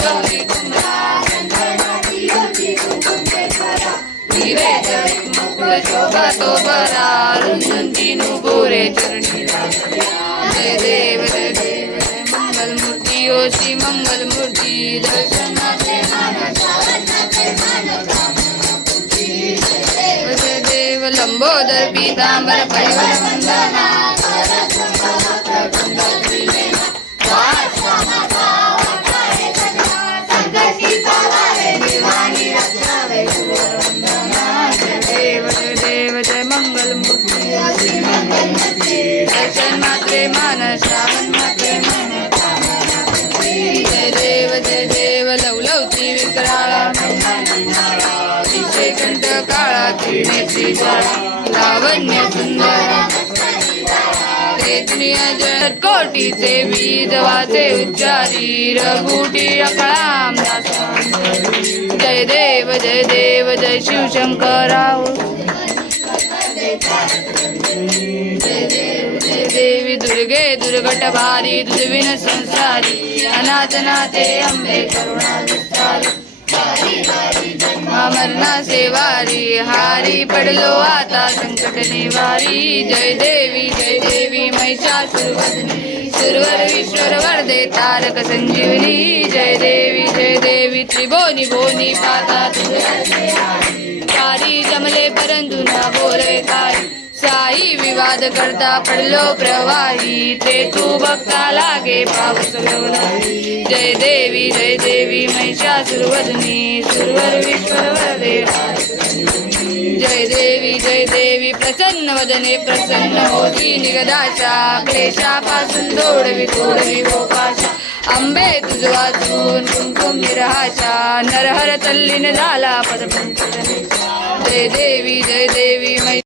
गौरी हिरे चरणी जय देव जय देव मंगल मूर्ती मंगल मूर्ती दर्शनाचे जय देव लंबोदर पीतांबर परिवार वंदना लावण्य सुंदर ते दुनिया जगत कोटीचे बीज वाचे उच्चारी रघुटी अकळाम जय देव जय देव जय शिवशंकराव जय देव दुर्गे दुर्गट भारी दुर्विन संसारी अनाथनाथे अंबे करुणा अमरना सेवारी हारी पडलो आता संकट निवारी जय देवी जय देवी महिषासुरवदनी सुरवर विश्वर तारक संजीवनी जय देवी जय देवी त्रिभोनी भोनी पाता हारी जमले परंतु काही विवाद करता पडलो प्रवाही. ते तू बघता लागे पाऊस गवलाई. जय देवी जय देवी महिषासुरवदनी सुरवर विश्वर जय देवी जय देवी प्रसन्न वदने प्रसन्न होती निगदाशा क्लेशापासून दोडवी तोडवी गोपाशा आंबे तुझ वाचून कुंकुम नरहर तल्लीन झाला पद जय देवी जय